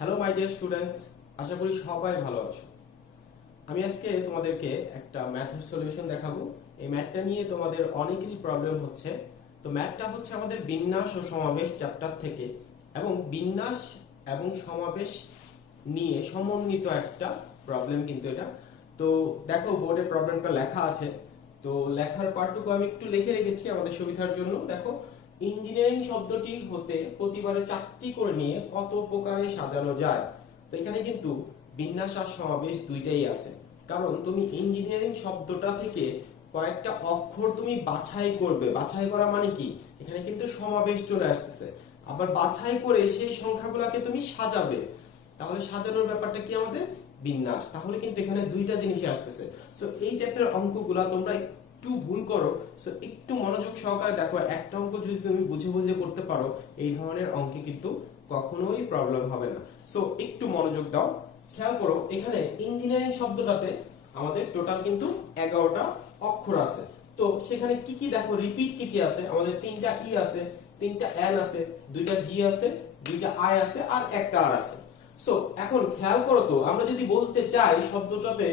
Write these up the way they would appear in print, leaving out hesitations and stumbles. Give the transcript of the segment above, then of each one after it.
Hello my dear students, আশা করি সবাই ভালো আছো। আমি আজকে তোমাদেরকে একটা ম্যাথের সলিউশন দেখাবো। এই ম্যাথটা নিয়ে তোমাদের অনেকেরই প্রবলেম হচ্ছে। তো ম্যাথটা হচ্ছে আমাদের বিন্যাস ও সমাবেশ চ্যাপ্টার থেকে, এবং বিন্যাস এবং সমাবেশ নিয়ে সমন্বিত একটা প্রবলেম কিন্তু এটা। তো দেখো বোর্ডে প্রবলেমটা লেখা আছে, তো লেখার পার্টটুকু আমি একটু লিখে রেখেছি আমাদের সুবিধার জন্য। দেখো, ইঞ্জিনিয়ারিং শব্দটি হতে প্রতিবারে 4টি করে নিয়ে কত প্রকারে সাজানো যায়। তো এখানে কিন্তু বিন্যাস আর সমাবেশ দুইটাই আছে, কারণ তুমি ইঞ্জিনিয়ারিং শব্দটা থেকে কয়েকটা অক্ষর তুমি বাছাই করবে। বাছাই করা মানে কি, এখানে কিন্তু সমাবেশ চলে আসতেছে। আবার বাছাই করে সেই সংখ্যাগুলোকে তুমি সাজাবে, তাহলে সাজানোর ব্যাপারটা কি আমাদের বিন্যাস। তাহলে কিন্তু এখানে দুইটা জিনিসই আসতেছে। সো এই টাইপের অঙ্কগুলা তোমরা একটু ভুল করো, সো একটু মনোযোগ সহকারে দেখো। একটা অঙ্ক যদি তুমি বুঝে বুঝে করতে পারো, এই ধরনের অঙ্কে কিন্তু কখনোই প্রবলেম হবে না। সো একটু মনোযোগ দাও, খেয়াল করো। এখানে ইঞ্জিনিয়ারিং শব্দটাতে আমাদের টোটাল কিন্তু 11টা অক্ষর আছে। তো সেখানে কি কি দেখো, রিপিট কি কি আছে আমাদের? 3টা ই আছে, 3টা এন আছে, 2টা জি আছে, 2টা আই আছে, আর একটা আর আছে। সো এখন খেয়াল করো তো, আমরা যদি বলতে চাই শব্দটাতে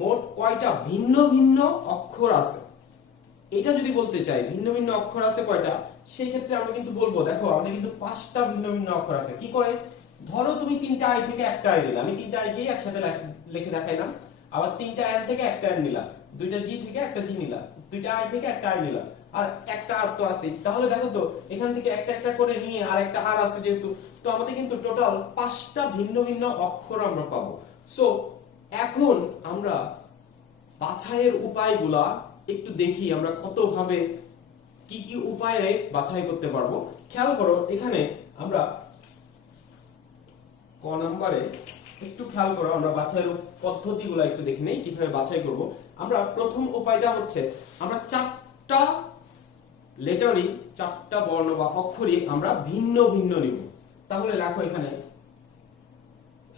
মোট কয়টা ভিন্ন ভিন্ন অক্ষর আছে, এটা যদি বলতে চাই ভিন্ন ভিন্ন অক্ষর আছে কয়টা, সেই ক্ষেত্রে আমরা কিন্তু বলবো দেখো আমাদের কিন্তু 5টা ভিন্ন ভিন্ন অক্ষর আছে। কি করে? ধরো তুমি 3টা আই থেকে একটা আই নিলা, আমি 3টা আই কে একসাথে লিখে দেখাইলাম। আবার 3টা এন থেকে একটা এন নিলা, 2টা জি থেকে একটা জি নিলা, 2টা আই থেকে একটা আই নিলা, আর একটা আর তো আছে। তাহলে দেখো তো এখান থেকে একটা একটা করে নিয়ে আর একটা আর আছে যেহেতু, তো আমাদের কিন্তু টোটাল 5টা ভিন্ন ভিন্ন অক্ষর আমরা পাবো। সো এখন আমরা বাছাইয়ের উপায়গুলা একটু দেখি, আমরা কত ভাবে কি কি উপায়ে বাছাই করতে পারবো। খেয়াল করো, এখানে আমরা ক নম্বরে একটু খেয়াল করো, আমরা বাছাইয়ের পদ্ধতিগুলো একটু দেখে নেই কিভাবে বাছাই করব। আমরা প্রথম উপায়টা হচ্ছে আমরা 4টা লেটারই, 4টা বর্ণ বা অক্ষরই আমরা ভিন্ন ভিন্ন নিব। তাহলে লেখো এখানে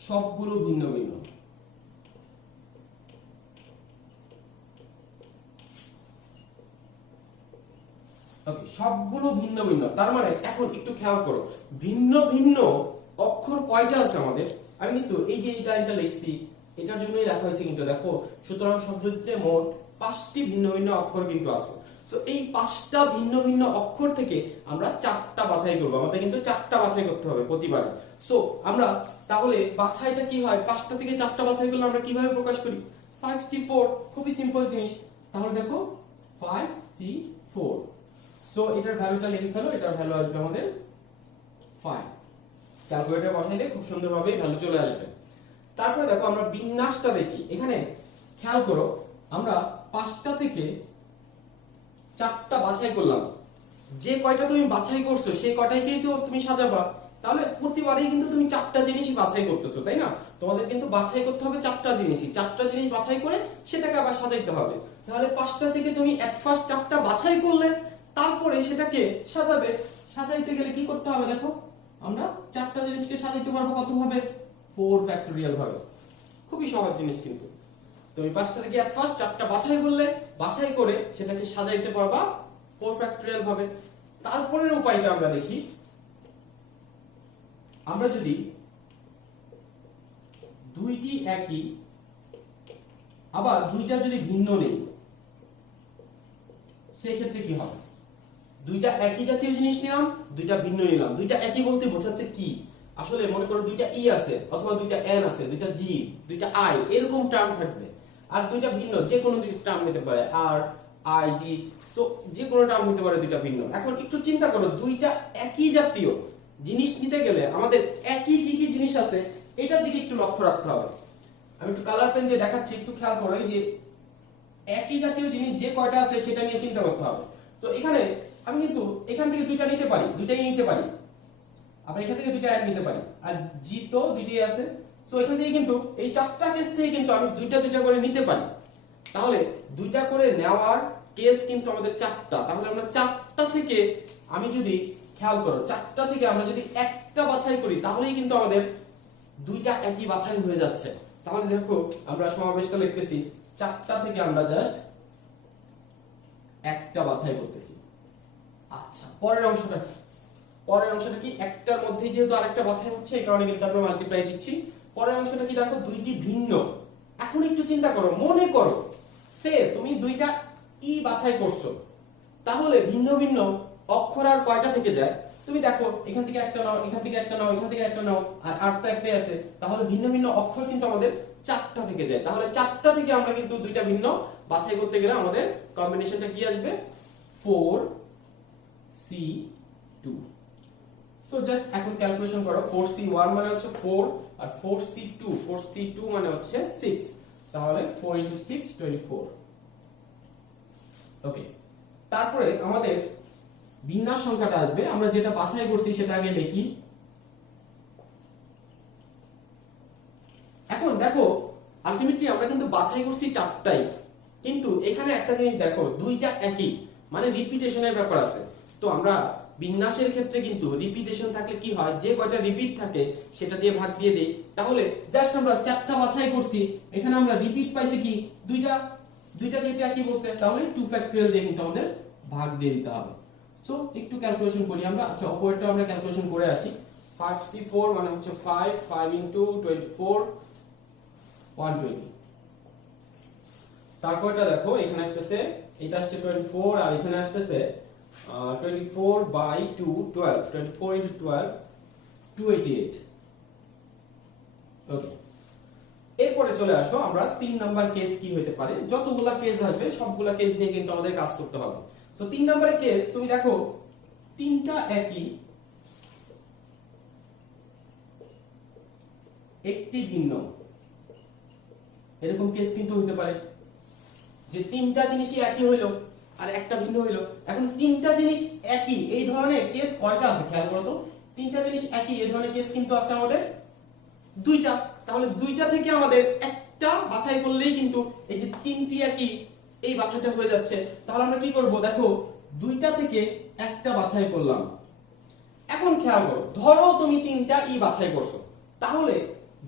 সবগুলো ভিন্ন ভিন্ন। ওকে, সবগুলো ভিন্ন ভিন্ন। তার মানে এখন একটু খেয়াল করো, ভিন্ন ভিন্ন অক্ষর কয়টা আছে আমাদের। আমি কিন্তু এই যে এটা লিখছি, এটার জন্যই লেখা হয়েছে কিন্তু দেখো। সুতরাং শব্দটিতে মোট 5টি ভিন্ন ভিন্ন অক্ষর কিন্তু আছে। সো এই 5টা ভিন্ন ভিন্ন অক্ষর থেকে আমরা 4টা বাছাই করব। আমাদের কিন্তু 4টা বাছাই করতে হবে প্রতিবারে। সো আমরা তাহলে বাছাইটা কি হয়, 5টা থেকে 4টা বাছাই করলে আমরা কিভাবে প্রকাশ করি? 5C4, খুবই সিম্পল জিনিস। তাহলে দেখো 5C4। সো এটার ভ্যালুটা লিখে ফেলো, এটার ভ্যালু আসবে আমাদের 5। ক্যালকুলেটর বসাইলে খুব সুন্দরভাবে ভ্যালু চলে আসবে। তারপরে দেখো আমরা বিন্যাসটা দেখি। এখানে খেয়াল করো, আমরা 5টা থেকে 4টা বাছাই করলাম। যে কয়টা তুমি বাছাই করছো সেই কয়টাকেই তো তুমি সাজাবা। তাহলে প্রতিবারই কিন্তু তুমি 4টা জিনিসই বাছাই করতেছো, তাই না? তোমাদের কিন্তু বাছাই করতে হবে 4টা জিনিসই। 4টা জিনিস বাছাই করে সেটাকে আবার সাজাইতে হবে। তাহলে 5টা থেকে তুমি এট ফার্স্ট 4টা বাছাই করলে, তারপরে সেটাকে সাজাবে। সাজাইতে গেলে কি করতে হবে দেখো, আমরা 4টা জিনিসকে সাজাইতে পারবো কত ভাবে? 4 ফ্যাক্টোরিয়াল ভাবে। খুবই সহজ জিনিস কিন্তু। তুমি 5টা থেকে এট ফার্স্ট 4টা বাছাই করলে, বাছাই করে সেটাকে সাজাইতে পারবা 4 ফ্যাক্টোরিয়াল ভাবে। তারপরের উপায়টা আমরা দেখি। আমরা যদি দুইটি একই আবার দুইটা যদি ভিন্ন নেই, সেই ক্ষেত্রে কি হবে? দুইটা একই জাতীয় জিনিস নিলাম, দুইটা ভিন্ন নিলাম। দুইটা একই বলতে বোঝাচ্ছে কি, আসলে মনে করো দুইটা ই আছে, অথবা দুইটা এন আছে, দুইটা জি, দুইটা আই, এরকম টার্ম থাকবে। আর দুইটা ভিন্ন যে কোনো দুইটা টার্ম হতে পারে, আর আই জি, সো যে কোনো টার্ম হতে পারে দুইটা ভিন্ন। এখন একটু চিন্তা করো, দুইটা একই জাতীয় জিনিস নিতে গেলে আমাদের একই কি কি জিনিস আছে এটার দিকে একটু লক্ষ্য রাখতে হবে। আমি একটু কালার পেন দিয়ে দেখাচ্ছি, একটু খেয়াল করো। এই যে একই জাতীয় জিনিস যে কয়টা আছে সেটা নিয়ে চিন্তা করতে হবে। তো এখানে আমি কিন্তু এখান থেকে দুইটা নিতে পারি, দুইটাই নিতে পারি। আবার এখান থেকে দুইটা অ্যাড নিতে পারি, আর জি তো দুইটাই আছে। সো এখান থেকে কিন্তু এই 4টা কেস থেকে কিন্তু আমি দুইটা দুইটা করে নিতে পারি। তাহলে দুইটা করে নেওয়ার কেস কিন্তু আমাদের 4টা। তাহলে আমরা 4টা থেকে, আমি যদি খেয়াল করো, 4টা থেকে আমরা যদি একটা বাছাই করি, তাহলেই কিন্তু আমাদের দুইটা একই বাছাই হয়ে যাচ্ছে। তাহলে দেখো আমরা সমাবেশটা লিখতেছি, 4টা থেকে আমরা জাস্ট একটা বাছাই করতেছি। আচ্ছা, পরের অংশটা পরের অংশটা কি একটার মধ্যে যেহেতু আরেকটা বাছাই হচ্ছে এই কারণে কিন্তু আমরা মাল্টিপ্লাই দিচ্ছি। পরের অংশটা কি দেখো দুইটি ভিন্ন। এখন একটু চিন্তা করো, মনে করো সে তুমি দুইটা ই বাছাই করছো, তাহলে ভিন্ন ভিন্ন অক্ষর আর কয়টা থেকে যায়? তুমি দেখো এখান থেকে একটা নাও, এখান থেকে একটা নাও, এখান থেকে একটা নাও, আর আটটা একটাই আছে, তাহলে ভিন্ন ভিন্ন অক্ষর কিন্তু আমাদের চারটা থেকে যায়। তাহলে চারটা থেকে আমরা কিন্তু দুইটা ভিন্ন বাছাই করতে গেলে আমাদের কম্বিনেশনটা কি আসবে? 4C2। সো জাস্ট এখন ক্যালকুলেশন করো। 4C1 মানে হচ্ছে 4 আর 4C2 মানে হচ্ছে 6, তাহলে 4 * 6 24। ওকে, তারপরে আমাদের বিন্যাস সংখ্যাটা আসবে। আমরা যেটা বাছাই করছি সেটা আগে লিখি। এখন দেখো আলটিমেটলি আমরা কিন্তু বাছাই করছি চারটাই, কিন্তু এখানে একটা জিনিস দেখো, দুইটা একই, মানে রিপিটেশনের ব্যাপার আছে। তো আমরা বিন্যাসের ক্ষেত্রে কিন্তু রিপিটেশন থাকলে কি হয়, যে কয়টা রিপিট থাকে সেটা দিয়ে ভাগ দিয়ে দেই। তাহলে জাস্ট আমরা চারটা বাছাই করছি, এখানে আমরা রিপিট পাইছি কি দুইটা, দুইটা যেটা একই বলছে, তাহলে 2 ফ্যাক্টরিয়াল দিয়ে কিন্তু আমাদের ভাগ দিয়ে দিতে হবে। সো একটু ক্যালকুলেশন করি আমরা। আচ্ছা, অপরেরটা আমরা ক্যালকুলেশন করে আসি। 5C4 মানে হচ্ছে 5 * 24 120। তারপরটা দেখো এখানে আসতেছে, এটা আসছে 24 আর এখানে আসতেছে 24/2 12, 24 * 12 288। ওকে, এরপরে চলে আসো আমরা 3 নাম্বার কেস কি হতে পারে। যতগুলা কেস আসবে সবগুলা কেস নিয়ে কিন্তু আমাদের কাজ করতে হবে। সো 3 নাম্বারের কেস, তুমি দেখো তিনটা একই, একটি ভিন্ন, এরকম কেস কিন্তু হতে পারে যে তিনটা জিনিসই একই হইলো আর একটা ভিন্ন হইলো। এখন তিনটা জিনিস একই এই ধরনের কেস কয়টা আছে খেয়াল করো তো। তিনটা জিনিস একই এই ধরনের কেস কিন্তু আছে আমাদের দুইটা। তাহলে দুইটা থেকে আমাদের একটা বাছাই করলেই কিন্তু এই যে তিনটি একই, এই বাছাইটা হয়ে যাচ্ছে। তাহলে আমরা কি করব, দেখো দুইটা থেকে একটা বাছাই করলাম। এখন খেয়াল করো, ধরো তুমি তিনটা ই বাছাই করছো, তাহলে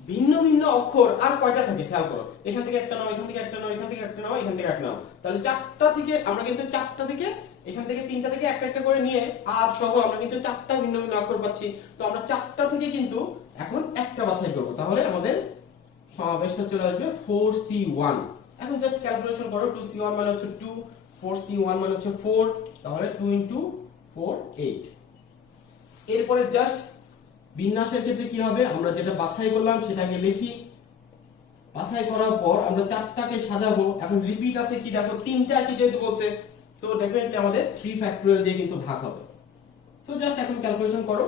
ভিন্ন ভিন্ন অক্ষর আর কয়টা থাকে খেয়াল করো। এখান থেকে একটা নাও, এখান থেকে একটা নাও, এখান থেকে একটা নাও, এখান থেকে একটা নাও। তাহলে চারটা থেকে আমরা কিন্তু চারটা থেকে, এখান থেকে তিনটা থেকে একটা একটা করে নিয়ে আর সহ আমরা কিন্তু চারটা ভিন্ন ভিন্ন অক্ষর পাচ্ছি। তো আমরা চারটা থেকে কিন্তু এখন একটা বাছাই করব। তাহলে আমাদের সমাবেশটা চলে আসবে 4C1। এখন জাস্ট ক্যালকুলেশন করো। 2C1 মানে হচ্ছে 2, 4C1 মানে হচ্ছে 4, তাহলে 2 * 4 8। এরপরে জাস্ট বিন্যাসের ক্ষেত্রে কি হবে, আমরা যেটা বাছাই করলাম সেটাকে লিখি। বাছাই করার পর আমরা চারটাকে সাজাবো। এখন রিপিট আছে কি দেখো, তিনটা কি যেহেতু বলছে, সো ডেফিনেটলি আমাদের 3 ফ্যাক্টরিয়াল দিয়ে কিন্তু ভাগ হবে। সো জাস্ট এখন ক্যালকুলেশন করো।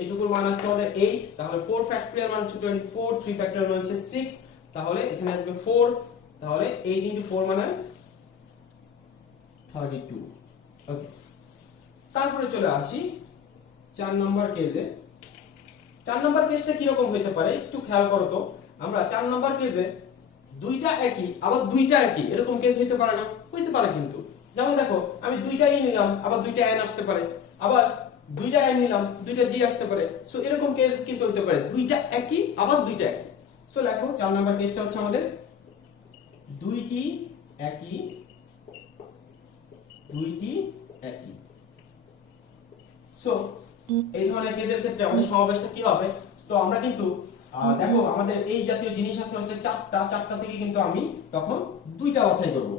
এইটুকুর মান আসছে আমাদের 8, তাহলে 4 ফ্যাক্টরিয়াল মান হচ্ছে 24, 3 ফ্যাক্টরিয়াল মান হচ্ছে 6, তাহলে এখানে আসবে 4, তাহলে 8 * 4 মানে 32। ওকে, তারপরে চলে আসি 4 নাম্বার কেসে। 4 নাম্বার কেসটা কি রকম হতে পারে একটু খেয়াল করো তো। আমরা 4 নাম্বার কেসে দুইটা একই আবার দুইটা একই, এরকম কেস হতে পারে না? হইতে পারে কিন্তু। যেমন দেখো আমি দুইটা ই নিলাম, আবার দুইটা এন আসতে পারে, আবার দুইটা এন নিলাম, দুইটা জি আসতে পারে। সো এরকম কেস কিন্তু হতে পারে, দুইটা একই আবার দুইটা একই। সো দেখো 4 নাম্বার কেসটা হচ্ছে আমাদের দুইটি একই, দুইটি একই। সো এই ধরনের কেসের ক্ষেত্রে আমাদের সমাবেশটা কি হবে? তো আমরা কিন্তু দেখো আমাদের এই জাতীয় জিনিস আছে হচ্ছে চারটা থেকে কিন্তু আমি তখন দুইটা বাছাই করব।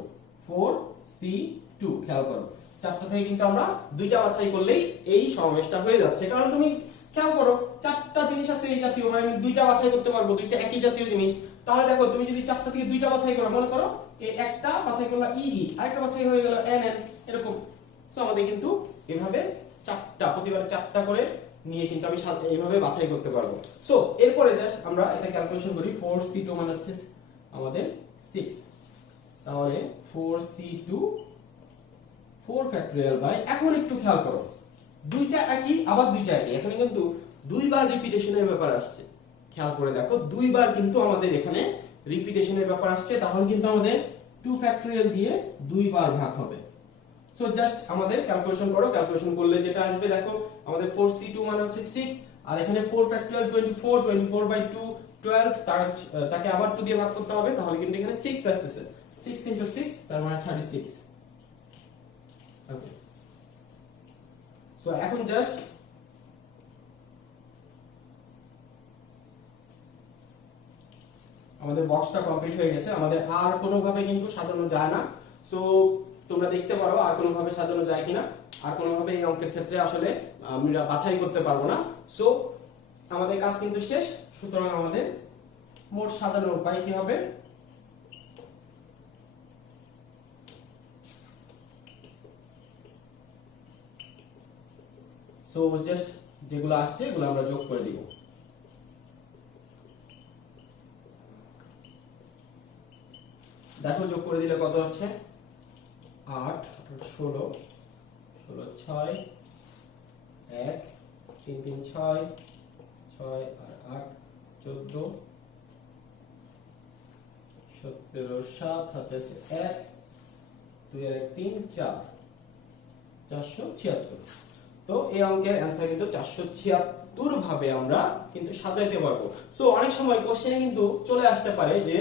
4C2 খেয়াল করো, চারটা থেকে কিন্তু আমরা দুইটা বাছাই করলেই এই সমাবেশটা হয়ে যাচ্ছে। কারণ তুমি খেয়াল করো চারটা জিনিস আছে এই জাতীয়, মানে আমি দুইটা বাছাই করতে পারবো, দুইটা একই জাতীয় জিনিস। তাহলে দেখো তুমি যদি চারটা থেকে দুইটা বাছাই করো, মনে করো এই একটা বাছাই করলা ই, আরেকটা বাছাই হয়ে গেল এন, এরকম। সো আমাদের কিন্তু এভাবে চারটা, প্রতিবারে চারটা করে নিয়ে কিন্তু আমি এইভাবে বাছাই করতে পারবো। সো এরপরে জাস্ট আমরা এটা ক্যালকুলেশন করি। 4C2 মানে হচ্ছে আমাদের 6, তাহলে 4C2 4 ফ্যাক্টরিয়াল বাই, এখন একটু খেয়াল করো দুইটা একই আবার দুইটা একই, এখানে কিন্তু দুইবার রিপিটেশনের ব্যাপার আসছে। খেয়াল করে দেখো দুইবার কিন্তু আমাদের এখানে রিপিটেশনের ব্যাপার আসছে, তাহলে কিন্তু আমাদের 2 ফ্যাক্টরিয়াল দিয়ে দুইবার ভাগ হবে। সো জাস্ট আমাদের ক্যালকুলেশন করো। ক্যালকুলেশন করলে যেটা আসবে দেখো আমাদের 4C2 মানে হচ্ছে 6, আর এখানে 4 ফ্যাক্টরিয়াল 24, 24/2 12, তাকে আবার 2 দিয়ে ভাগ করতে হবে, তাহলে কিন্তু এখানে 6 আসতেছে। 6 * 6 তার মানে 36। ওকে, সো এখন জাস্ট আমাদের বক্সটা কমপ্লিট হয়ে গেছে, আমাদের আর কোনোভাবে কিন্তু সাজানো যায় না। সো তোমরা দেখতে পারো আর কোনোভাবে সাজানো যায় কিনা। আর কোনোভাবে এই অঙ্কের ক্ষেত্রে আসলে আমরা বাছাই করতে পারবো না। সো আমাদের কাজ কিন্তু শেষ। সুতরাং আমাদের মোট সাজানোর উপায় কি হবে? সো জাস্ট যেগুলো আসছে এগুলো আমরা যোগ করে দিব। দেখো যোগ করে দিলে কত হচ্ছে? 8 16 16 6 1 3 3 6 6 আর 8 14 17 7 হাতে আছে 1 2 আর 1 3 4 476। তো এই অঙ্কের অ্যান্সার কিন্তু 476 ভাবে আমরা কিন্তু সাজাইতে পারবো। সো অনেক সময় কোশ্চেনে কিন্তু চলে আসতে পারে যে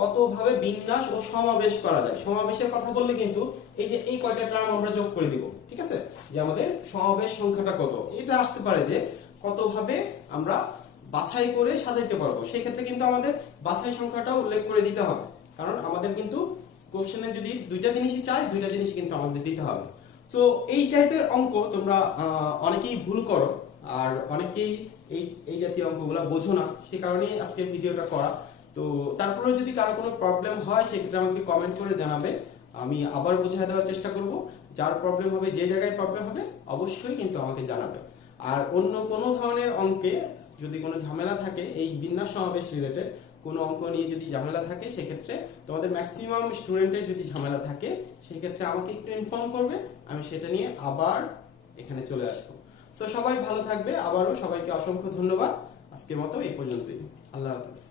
কত ভাবে বিন্যাস ও সমাবেশ করা যায়। সমাবেশের কথা বললে কিন্তু এই যে এই কয়টা টার্ম আমরা যোগ করে দিব, ঠিক আছে, যে আমাদের সমাবেশ সংখ্যাটা কত, এটা আসতে পারে যে কত ভাবে আমরা বাছাই করে সাজাইতে পারবো। সেই ক্ষেত্রে কিন্তু আমাদের বাছাই সংখ্যাটাও উল্লেখ করে দিতে হবে, কারণ আমাদের কিন্তু কোশ্চেনে যদি দুইটা জিনিসই চাই, দুইটা জিনিসই কিন্তু আমাদের দিতে হবে। তো এই টাইপের অঙ্ক তোমরা অনেকেই ভুল করো, আর অনেকেই এই জাতীয় অঙ্কগুলো বোঝো না, সেই কারণেই আজকে ভিডিওটা করা। তো তারপরে যদি কারো কোনো প্রবলেম হয় সেক্ষেত্রে আমাকে কমেন্ট করে জানাবে, আমি আবার বোঝায় দেওয়ার চেষ্টা করব। যার প্রবলেম হবে, যে জায়গায় প্রবলেম হবে, অবশ্যই কিন্তু আমাকে জানাবে। আর অন্য কোনো ধরনের অঙ্কে যদি কোনো ঝামেলা থাকে, এই বিন্যাস সমাবেশ রিলেটেড কোনো অঙ্ক নিয়ে যদি ঝামেলা থাকে, সেক্ষেত্রে তোমাদের ম্যাক্সিমাম স্টুডেন্টের যদি ঝামেলা থাকে, সেক্ষেত্রে আমাকে একটু ইনফর্ম করবে, আমি সেটা নিয়ে আবার এখানে চলে আসবো। সো সবাই ভালো থাকবে। আবারও সবাইকে অসংখ্য ধন্যবাদ। আজকের মতো এই পর্যন্তই। আল্লাহ হাফেজ।